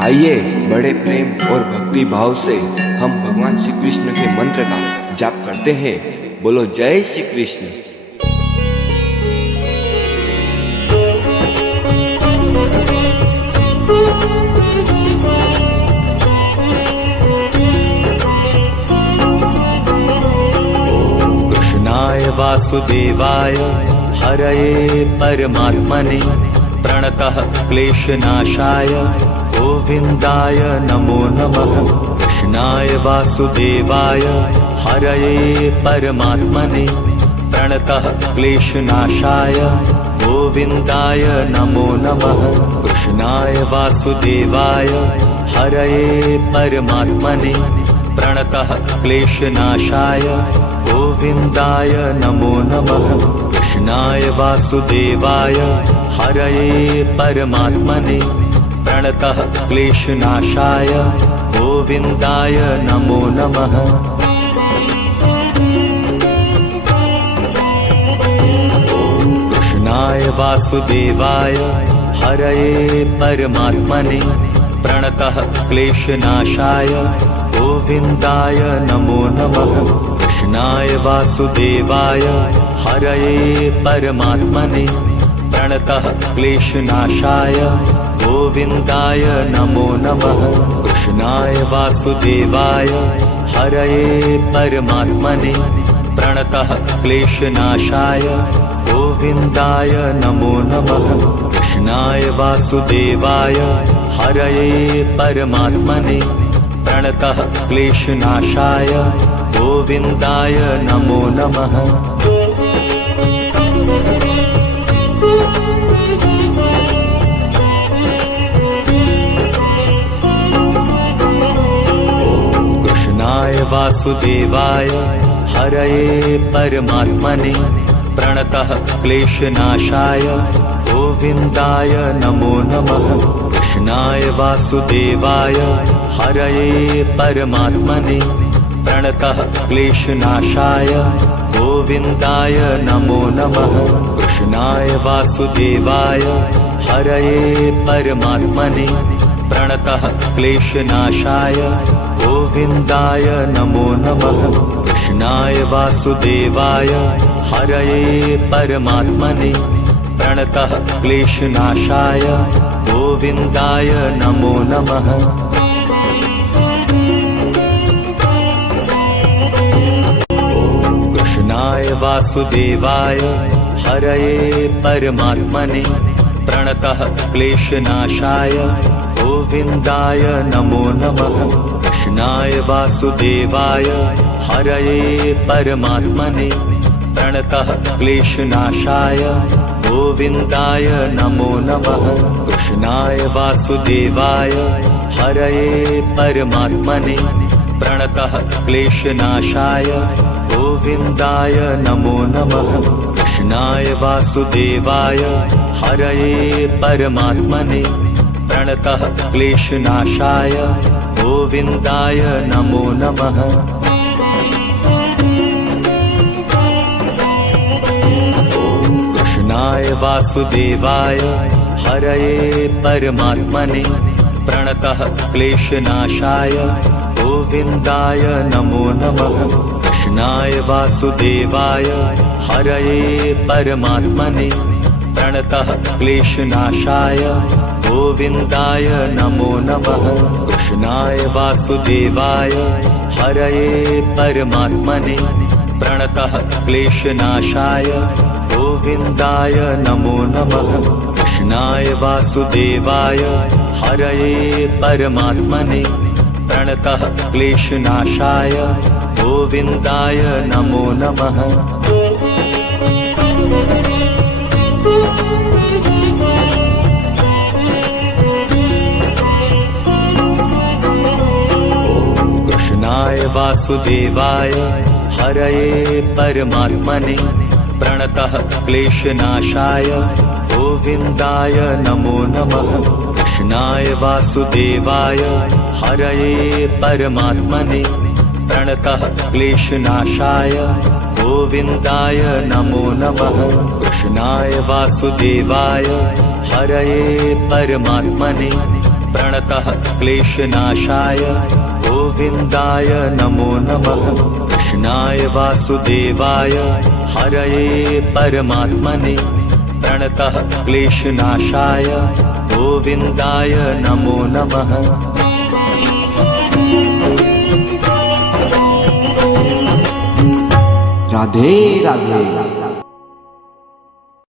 आइए बड़े प्रेम और भक्ति भाव से हम भगवान श्री कृष्ण के मंत्र का जाप करते हैं। बोलो जय श्री कृष्ण। कृष्णाय वासुदेवाय हरये परमात्मने प्रणतः क्लेशनाशाय गोविन्दाय नमो नमः। कृष्णाय वासुदेवाय हरये परमात्मने प्रणतः क्लेशनाशाय गोविन्दाय नमो नमः। कृष्णाय वासुदेवाय हरये परमात्मने प्रणतः क्लेशनाशाय गोविन्दाय नमो नमः। कृष्णाय वासुदेवाय हरये परमात्मने प्रणतः क्लेशनाशाय गोविन्दाय नमो नमः। कृष्णाय वासुदेवाय हरये परमात्मने प्रणतः क्लेशनाशाय गोविन्दाय नमो नमः। कृष्णाय वासुदेवाय हरये परमात्मने प्रणतः क्लेशनाशाय गोविन्दाय नमो नमः। कृष्णाय वासुदेवाय हरये परमात्मने प्रणतः क्लेशनाशाय गोविन्दाय नमो नमः। कृष्णाय वासुदेवाय हरये परमात्मने प्रणतः क्लेशनाशाय गोविन्दाय नमो नमः। कृष्णाय वासुदेवाय हरये परमात्मने प्रणतः क्लेशनाशाय गोविन्दाय नमो नमः। कृष्णाय वासुदेवाय हरये परमात्मने प्रणतः क्लेशनाशाय गोविन्दाय नमो नमः। कृष्णाय वासुदेवाय हरये परमात्मने प्रणतः क्लेशनाशाय गोविन्दाय नमो नमः। कृष्णाय वासुदेवाय हरये परमात्मने प्रणतः क्लेशनाशाय गोविन्दाय नमो नमः। कृष्णाय वासुदेवाय हरये परमात्मने प्रणतः क्लेशनाशाय गोविन्दाय नमो नमः। कृष्णाय वासुदेवाय हरये परमात्मने प्रणतः क्लेशनाशाय गोविन्दाय नमो नमः। कृष्णाय वासुदेवाय हरये परमात्मने प्रणतः क्लेशनाशाय गोविन्दाय नमो नमः। कृष्णाय वासुदेवाय हरये परमात्मने प्रणतः क्लेशनाशाय गोविन्दाय नमो नमः। कृष्णाय वासुदेवाय हरये परमात्मने प्रणतः क्लेशनाशाय गोविन्दाय नमो नमः। कृष्णाय वासुदेवाय हरये परमात्मने प्रणतः क्लेशनाशाय गोविन्दाय नमो नमः। कृष्णाय वासुदेवाय हरये परमात्मने प्रणतः क्लेशनाशाय गोविन्दाय नमो नमः। कृष्णाय वासुदेवाय हरये परमात्मने प्रणतः क्लेशनाशाय गोविन्दाय नमो नमः। कृष्णाय वासुदेवाय हरये परमात्मने प्रणतः क्लेशनाशाय गोविन्दाय नमो नमः। कृष्णाय वासुदेवाय हरये परमात्मने प्रणतः क्लेशनाशाय गोविन्दाय नमो नमः। कृष्णाय वासुदेवाय हरये परमात्मने प्रणतः क्लेशनाशाय गोविन्दाय नमो नमः। कृष्णाय वासुदेवाय हरये परमात्मने प्रणतः क्लेशनाशाय गोविन्दाय नमो नमः। राधे राधे।